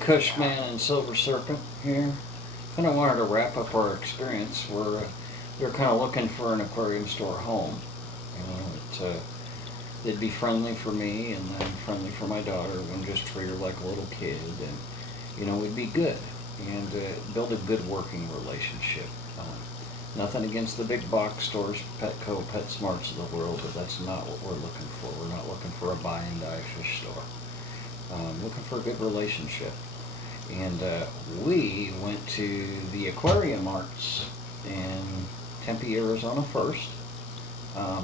Kushman and Silver Serpent here. Kind of wanted to wrap up our experience. We're kind of looking for an aquarium store home. It'd be friendly for me and then friendly for my daughter. Wouldn't just treat her like a little kid, and we'd be good and build a good working relationship. Nothing against the big box stores, Petco, PetSmarts of the world, but that's not what we're looking for. We're not looking for a buy and die fish store. Looking for a good relationship. And we went to the Aquarium Arts in Tempe, Arizona first.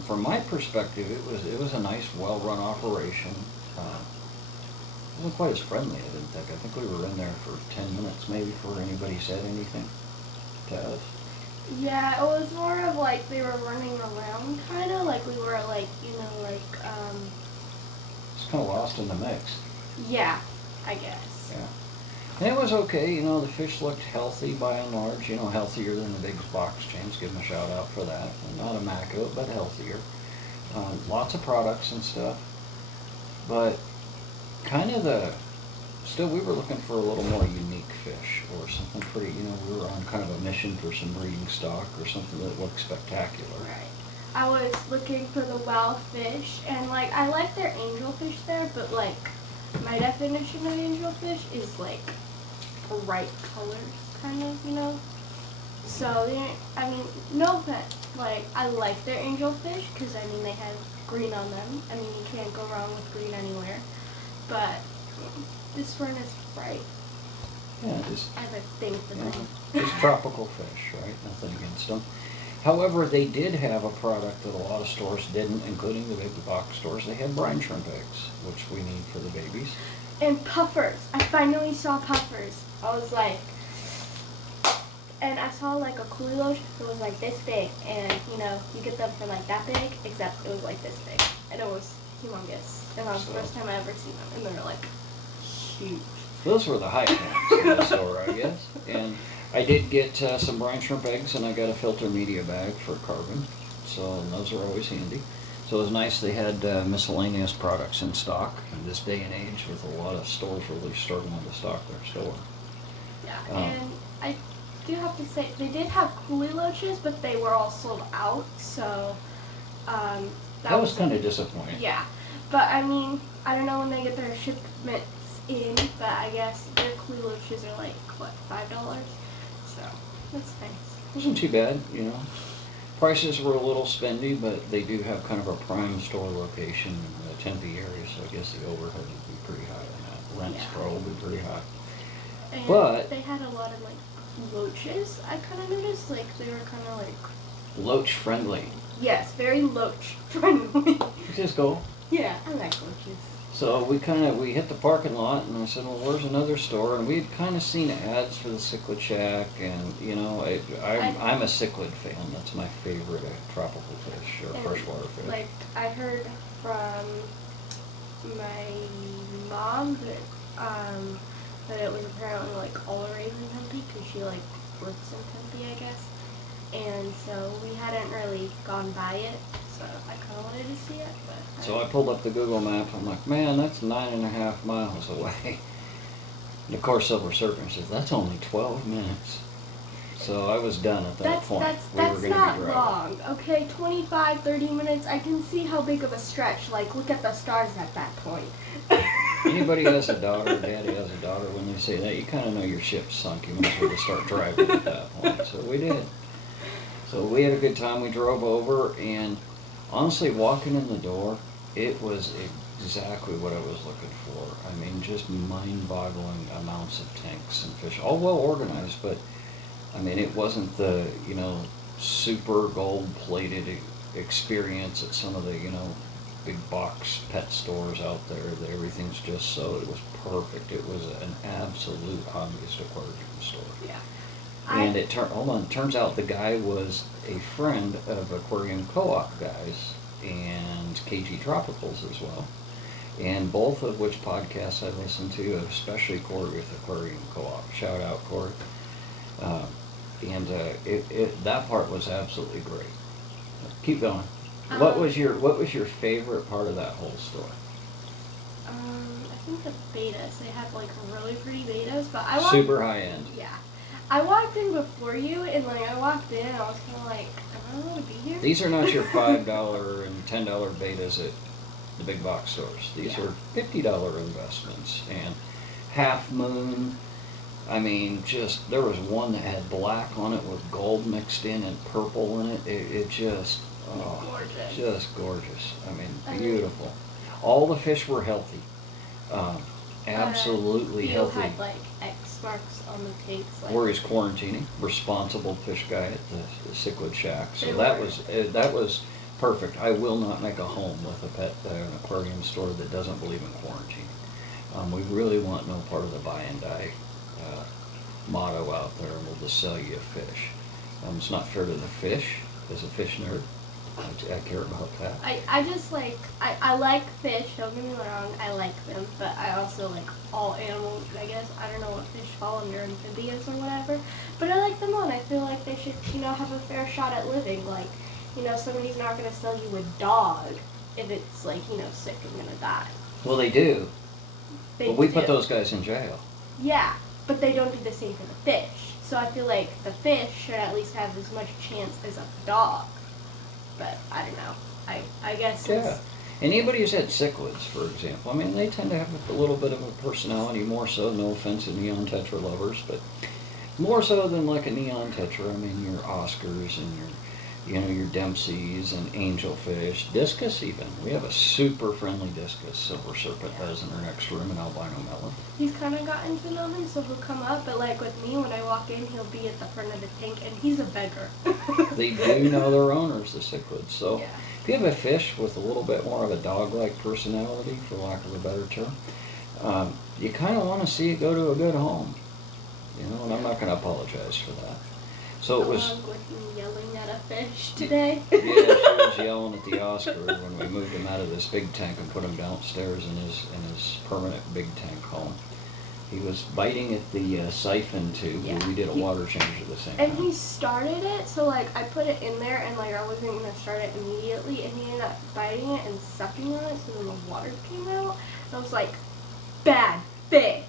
From my perspective, it was a nice, well-run operation. It wasn't quite as friendly, I didn't think. I think we were in there for 10 minutes maybe before anybody said anything to us. Yeah, it was more of like they were running around, kind of like we were like, Just kind of lost in the mix. Yeah, I guess. Yeah. And it was okay, the fish looked healthy by and large, healthier than the big box chains. Give them a shout out for that. And not immaculate, but healthier. Lots of products and stuff. But still we were looking for a little more unique fish or something pretty, we were on kind of a mission for some breeding stock or something that looked spectacular. Right. I was looking for the wild fish, and I like their angelfish there, but my definition of angelfish is bright colors, kind of, So, no offense, I like their angelfish, because, they have green on them. You can't go wrong with green anywhere. But this one is bright. Yeah, I have a thing for them. Just tropical fish, right? Nothing against them. However, they did have a product that a lot of stores didn't, including the big box stores. They had brine shrimp eggs, which we need for the babies. And puffers. I finally saw puffers. I was like, and I saw a coolie loach that was this big, and you get them for that big, except it was this big, and it was humongous. And that was the first time I ever seen them, and they were huge. Those were the high points in the store, I guess. And I did get some brine shrimp eggs, and I got a filter media bag for carbon, so those are always handy. So it was nice they had miscellaneous products in stock in this day and age with a lot of stores really struggling to stock their store. Yeah, and I do have to say, they did have coolie loaches, but they were all sold out, so that was kind of disappointing. Yeah, but I don't know when they get their shipments in, but I guess their coolie loaches are $5? So that's nice. It wasn't too bad, Prices were a little spendy, but they do have kind of a prime store location in the Tempe area, so I guess the overhead would be pretty high on that. Rent's probably pretty high. And but they had a lot of loaches. I kind of noticed they were kind of loach friendly. Yes, very loach friendly. Which is cool. Yeah, I like loaches. So we hit the parking lot, and I said, well, where's another store? And we had kind of seen ads for the Cichlid Shack, and I'm a Cichlid fan. That's my favorite tropical fish or freshwater fish. I heard from my mom that it was apparently all raised in Tempe, because she works in Tempe, I guess. And so we hadn't really gone by it, so I kind of wanted to see it. So I pulled up the Google map. I'm like, man, that's 9.5 miles away. And of course, Silver Serpent says that's only 12 minutes. So I was done at that point. That's not long. Okay, 25, 30 minutes. I can see how big of a stretch. Look at the stars at that point. Anybody has a daughter, daddy has a daughter, when they say that, you kind of know your ship's sunk. You might as well just start driving at that point. So we did. So we had a good time. We drove over, and honestly, walking in the door, it was exactly what I was looking for. Just mind-boggling amounts of tanks and fish, all well organized, but it wasn't the super gold-plated experience at some of the big box pet stores out there. That everything's just so. It was perfect. It was an absolute hobbyist aquarium store. Yeah. And turns out the guy was a friend of Aquarium Co-op guys and KG Tropicals as well. And both of which podcasts I listen to, especially Corey with Aquarium Co-op. Shout out, Corey. That part was absolutely great. Keep going. What was your favorite part of that whole store? I think the betas. They have like really pretty betas, but I walked. Super high end. Yeah, I walked in before you, and like I walked in, and I was kind of like, I don't want to be here. These are not your $5 and $10 betas at the big box stores. These are $50 investments. And Half Moon, I mean, just, there was one that had black on it with gold mixed in and purple in it. It just, Gorgeous. just gorgeous. I mean, beautiful. All the fish were healthy. Absolutely healthy. You had like X marks on the pigs. Like, Where he's quarantining, responsible fish guy at the Cichlid Shack. So They that was perfect. I will not make a home with an aquarium store that doesn't believe in quarantine. We really want no part of the buy and die motto out there, and we'll just sell you a fish. It's not fair to the fish. As a fish nerd, I care about that. I just like, I like fish, don't get me wrong, I like them, but I also like all animals, I guess. I don't know what fish fall under, amphibians or whatever, but I like them all, and I feel like they should, have a fair shot at living. Like, somebody's not going to sell you a dog if it's like, sick and going to die. Well, they do. But we put do. those guys in jail. Yeah, but they don't do the same for the fish. So I feel like the fish should at least have as much chance as a dog. But I don't know. I guess Yeah. Anybody who's had cichlids, for example, I mean, they tend to have a little bit of a personality, more so, no offense to neon tetra lovers, but more so than like a neon tetra. I mean, your Oscars and your Dempseys and angelfish, discus even. We have a super friendly discus, silver serpent has in our next room, an albino melon. He's kind of gotten to know him, so he'll come up, but like with me, when I walk in, he'll be at the front of the tank, and he's a beggar. They do know their owners, the cichlids. So Yeah. if you have a fish with a little bit more of a dog-like personality, for lack of a better term, you kind of want to see it go to a good home. And I'm not going to apologize for that. So it was... Along with me yelling at a fish today. Yeah, she was yelling at the Oscar when we moved him out of this big tank and put him downstairs in his permanent big tank home. He was biting at the siphon tube. Yeah. We did a water change at the same And time. he started it, so like I put it in there, and like I wasn't gonna start it immediately, and he ended up biting it and sucking on it, so then the water came out. And I was like, bad fish.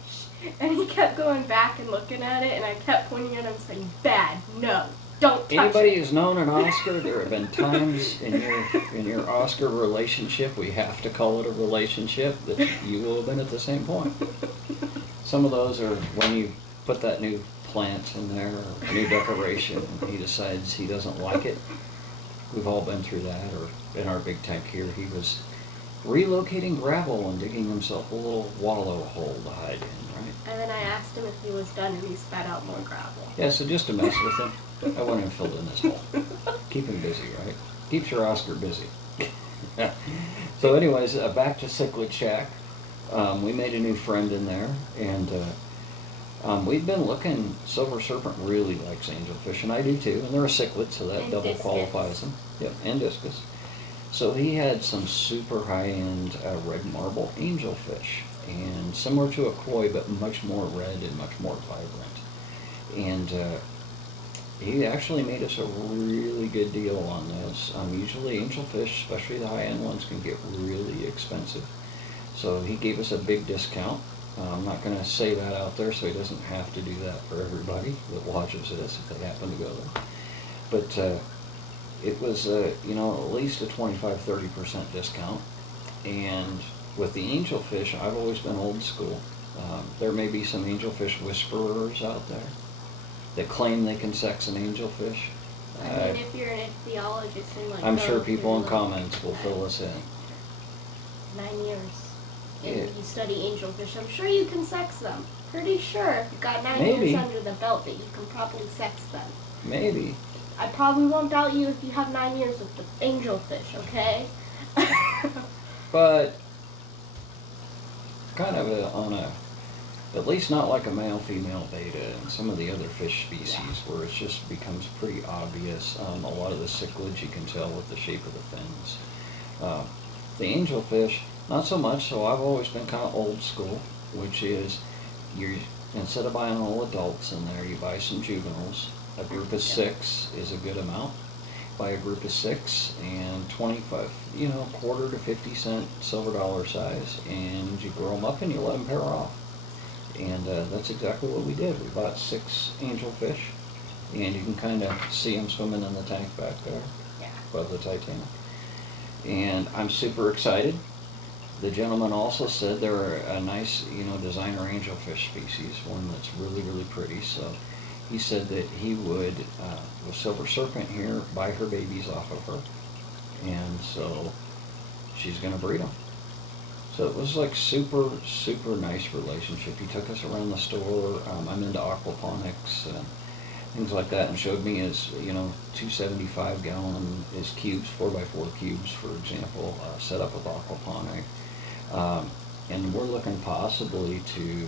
And he kept going back and looking at it, and I kept pointing at him saying, bad, no, don't touch Anybody it. who's known an Oscar, there have been times in your Oscar relationship, we have to call it a relationship, that you will have been at the same point. Some of those are when you put that new plant in there, or a new decoration, and he decides he doesn't like it. We've all been through that, or in our big tank here, he was relocating gravel and digging himself a little wallow hole to hide in, right? And then I asked him if he was done, and he spat out more gravel. Yeah, so just to mess with him, I went and filled in this hole. Keep him busy, right? Keeps your Oscar busy. So anyways, back to Cichlid Shack. We made a new friend in there, and we've been looking. Silver Serpent really likes angelfish, and I do too, and they're a cichlid, so that And double discus. qualifies them. Yep, and discus. So he had some super high-end red marble angelfish, and similar to a koi, but much more red and much more vibrant. And he actually made us a really good deal on this. Usually angelfish, especially the high-end ones, can get really expensive. So he gave us a big discount. I'm not going to say that out there, so he doesn't have to do that for everybody that watches this if they happen to go there. But it was, at least a 25-30% discount. And with the angelfish, I've always been old school. There may be some angelfish whisperers out there that claim they can sex an angelfish. I mean, if you're an ichthyologist and like, I'm go sure people in through, comments will fill us in. 9 years. And Yeah. you study angelfish, I'm sure you can sex them. Pretty sure if you've got 9 Maybe. years under the belt that you can probably sex them. Maybe. I probably won't doubt you if you have 9 years with the angelfish, okay? But kind of at least not like a male-female beta and some of the other fish species where it just becomes pretty obvious. A lot of the cichlids you can tell with the shape of the fins. The angelfish, not so much, so I've always been kind of old school, which is instead of buying all adults in there, you buy some juveniles. A group of 6 is a good amount. by a group of 6, and 25, you know, quarter to 50 cent silver dollar size, and you grow them up and you let them pair off. And that's exactly what we did. We bought 6 angelfish, and you can kind of see them swimming in the tank back there above the Titanic. And I'm super excited. The gentleman also said they're a nice, you know, designer angelfish species, one that's really, really pretty. So he said that he would, with Silver Serpent here, buy her babies off of her. And so she's going to breed them. So it was like super, super nice relationship. He took us around the store. I'm into aquaponics and things like that, and showed me his, you know, 275 gallon, his cubes, 4x4 cubes, for example, set up with aquaponic. And we're looking possibly to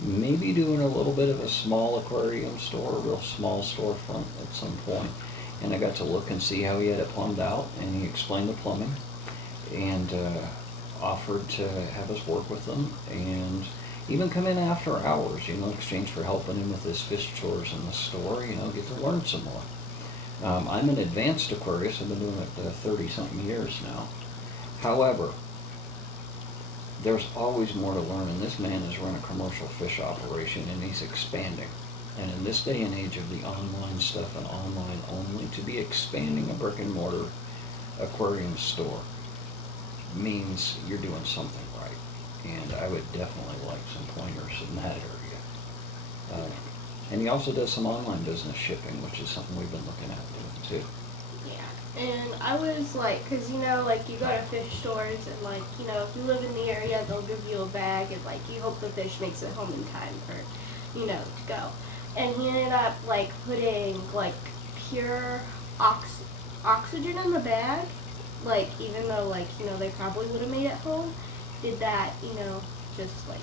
maybe doing a little bit of a small aquarium store, a real small storefront at some point. And I got to look and see how he had it plumbed out, and he explained the plumbing, and offered to have us work with them, and even come in after hours, you know, in exchange for helping him with his fish chores in the store, you know, get to learn some more. I'm an advanced aquarist. I've been doing it 30-something years now. However, there's always more to learn, and this man has run a commercial fish operation, and he's expanding. And in this day and age of the online stuff and online only, to be expanding a brick and mortar aquarium store means you're doing something right. And I would definitely like some pointers in that area. And he also does some online business shipping, which is something we've been looking at doing too. Yeah, and I was like, because, you know, like, you go to fish stores and, like, you know, if you live in the area, they'll give you a bag, and, like, you hope the fish makes it home in time for, you know, to go. And he ended up, like, putting, like, pure oxygen in the bag, like, even though, like, you know, they probably would have made it home, did that, you know, just, like,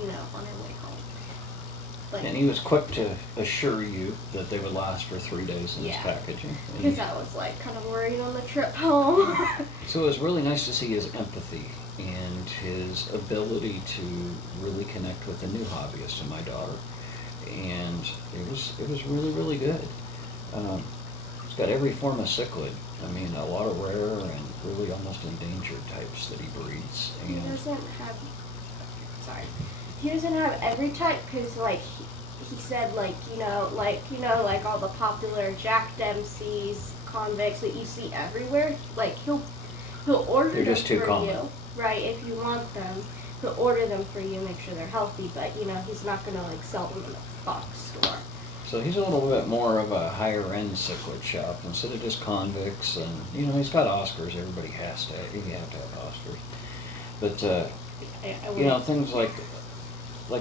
you know, on their way home. Like, and he was quick to assure you that they would last for 3 days in his packaging. Because I was, like, kind of worried on the trip home. So it was really nice to see his empathy and his ability to really connect with a new hobbyist in my daughter. And it was really, really good. He's got every form of cichlid. I mean, a lot of rare and really almost endangered types that he breeds. And he doesn't have every type, because, like, he said, like, you know, like all the popular Jack Dempsey's, convicts that you see everywhere, like, he'll order they're them just too for common. you, right? If you want them, he'll order them for you, make sure they're healthy, but, you know, he's not gonna, like, sell them in a box store. So he's a little bit more of a higher end cichlid shop instead of just convicts. And, you know, he's got Oscars. Everybody has to. You have to have Oscars. But, you know, things like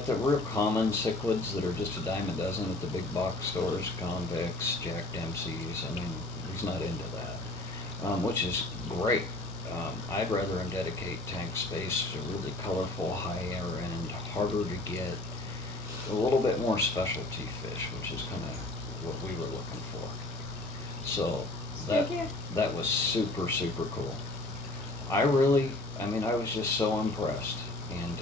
the real common cichlids that are just a dime a dozen at the big box stores, convicts, Jack Dempsey's. I mean, he's not into that, which is great. I'd rather him dedicate tank space to really colorful, higher end, harder to get, a little bit more specialty fish, which is kind of what we were looking for. So that was super, super cool. I was just so impressed, and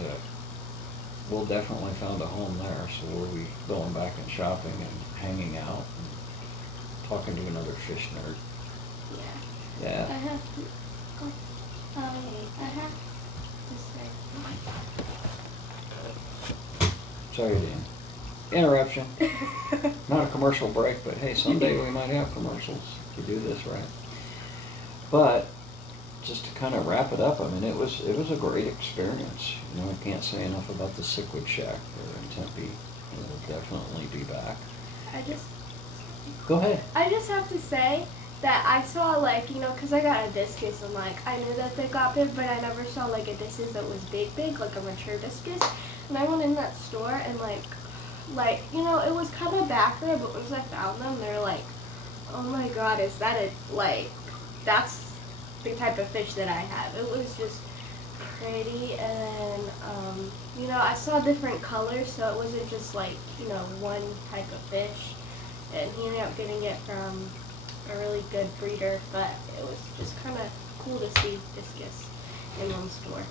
we'll definitely found a home there, so we'll be going back and shopping and hanging out and talking to another fish nerd. Yeah. Yeah. I have to say. Sorry, Dan. Interruption. Not a commercial break, but hey, someday we might have commercials if you do this right. But just to kind of wrap it up, I mean, it was a great experience. You know, I can't say enough about the Cichlid Shack there in Tempe. We'll definitely be back. Go ahead. I just have to say that I saw, like, you know, because I got a discus, and, like, I knew that they got big, but I never saw, like, a discus that was big, like a mature discus. And I went in that store, and, like, you know, it was kind of back there, but once I found them, they're like, oh my god, is that that's the type of fish that I have. It was just pretty, and you know, I saw different colors, so it wasn't just, like, you know, one type of fish. And he ended up getting it from a really good breeder, but it was just kind of cool to see discus in one store.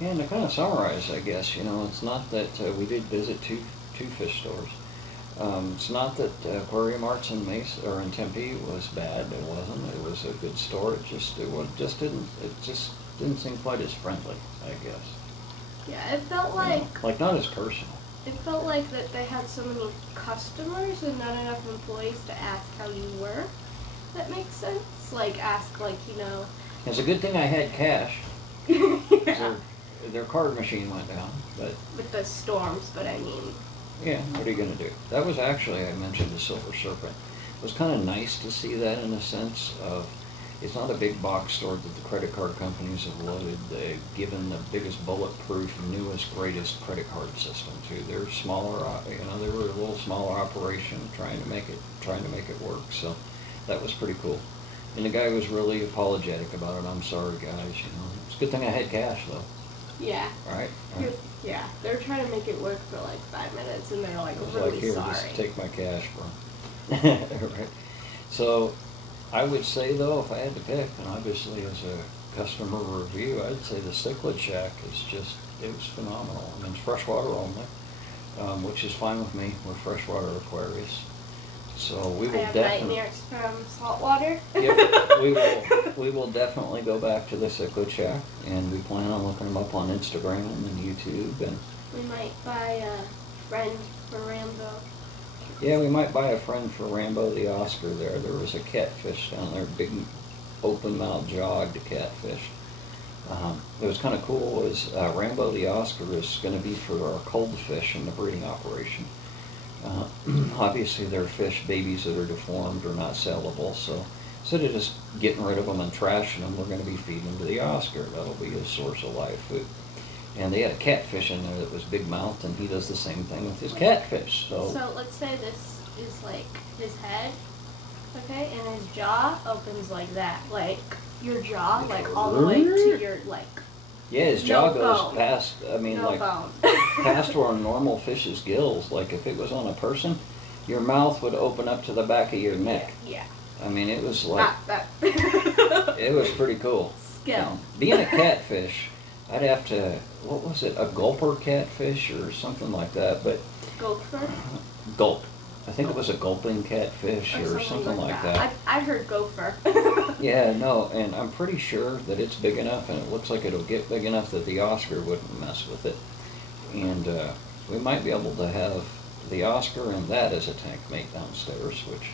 Yeah, and to kind of summarize, I guess, you know, it's not that we did visit two fish stores. It's not that Aquarium Arts in Mesa or in Tempe was bad. It wasn't. It was a good store. It just didn't seem quite as friendly, I guess. Yeah, it felt You know, like like not as personal. it felt like that they had so many customers and not enough employees to ask how you were. That makes sense. Like ask like, you know. It's a good thing I had cash. Yeah. Their card machine went down, but With the storms, but I mean. yeah, what are you gonna do? That was actually, I mentioned the Silver Serpent. It was kind of nice to see that in a sense of, it's not a big box store that the credit card companies have loaded. They've given the biggest bulletproof, newest, greatest credit card system to. They're smaller, they were a little smaller operation trying to make it work. So that was pretty cool. And the guy was really apologetic about it. I'm sorry, guys. It's a good thing I had cash though. Yeah. Right? Yeah. They're trying to make it work for like 5 minutes, and they're like I was really like, here, sorry. just take my cash, bro. Right. So, I would say though, if I had to pick, and obviously as a customer review, I'd say the Cichlid Shack it was phenomenal. I mean, it's freshwater only, which is fine with me. We're freshwater Aquarius. So we will I have definitely. nightmares from salt water. Yep, we will definitely go back to the Cichlid Shack, and we plan on looking them up on Instagram and YouTube, and We might buy a friend for Rambo. yeah, we might buy a friend for Rambo the Oscar there. There was a catfish down there, big open mouth jogged catfish. It was kind of cool. Rambo the Oscar is going to be for our cold fish in the breeding operation. Obviously, they're fish babies that are deformed or not sellable, so instead of just getting rid of them and trashing them, we're going to be feeding them to the Oscar. That'll be his source of live food. And they had a catfish in there that was big mouthed, and he does the same thing with his catfish. So let's say this is like his head, okay, and his jaw opens like that, like your jaw, like all the way to your like. yeah, his jaw No goes bone. past. I mean, No like bone. past where a normal fish's gills. Like if it was on a person, your mouth would open up to the back of your neck. Yeah. I mean, it was like That. it was pretty cool. Skill. Being a catfish, I'd have to. What was it? A gulper catfish or something like that? But Gopher. gulp. I think it was a gulping catfish or something like that. I heard gopher. Yeah, no, and I'm pretty sure that it's big enough, and it looks like it'll get big enough that the Oscar wouldn't mess with it. And we might be able to have the Oscar and that as a tank mate downstairs, which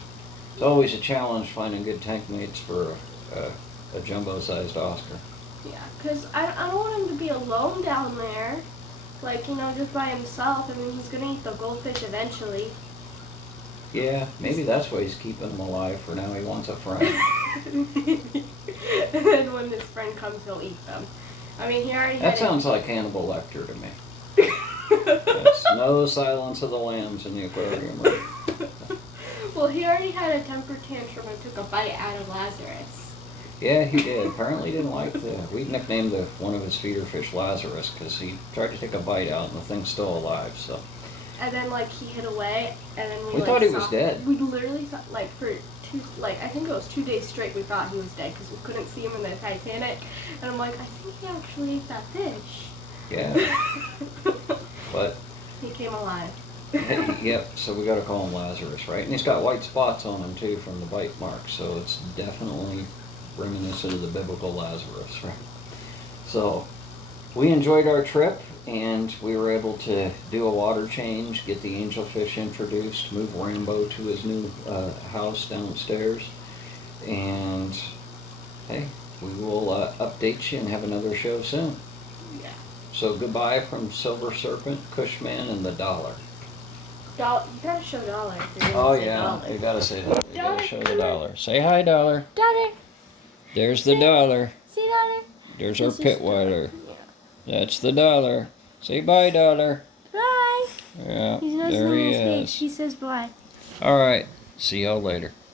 is always a challenge finding good tank mates for a jumbo-sized Oscar. Yeah, because I don't want him to be alone down there. Like, just by himself. I mean, he's going to eat the goldfish eventually. Yeah, maybe that's why he's keeping them alive for now. He wants a friend. And then when his friend comes, he'll eat them. I mean, he already That sounds like Hannibal Lecter to me. That's no Silence of the Lambs in the aquarium. Right? Well, he already had a temper tantrum and took a bite out of Lazarus. Yeah, he did. Apparently he didn't like we nicknamed one of his feeder fish Lazarus because he tried to take a bite out and the thing's still alive, so. And then, he hid away, and then We thought he was dead. We literally thought, for I think it was 2 days straight, we thought he was dead because we couldn't see him in the Titanic. And I'm like, I think he actually ate that fish. Yeah. But. He came alive. Yep, so we gotta call him Lazarus, right? And he's got white spots on him too from the bite mark, so it's definitely reminiscent of the biblical Lazarus, right? So, we enjoyed our trip, and we were able to do a water change, get the angelfish introduced, move Rambo to his new house downstairs, and hey, we will update you and have another show soon. Yeah. So goodbye from Silver Serpent, Kushman, and the Dollar. You gotta show Dollar. Oh yeah, Dollar. you gotta say that. You Dollar, gotta show the come on. Dollar. Say hi, Dollar. Dollar. There's the Dollar. See, Dollar? There's our This is Pitweiler. Yeah. That's the Dollar. Say bye, Dollar. Bye. Yeah, He's not there he his age. is. He says bye. All right. See y'all later.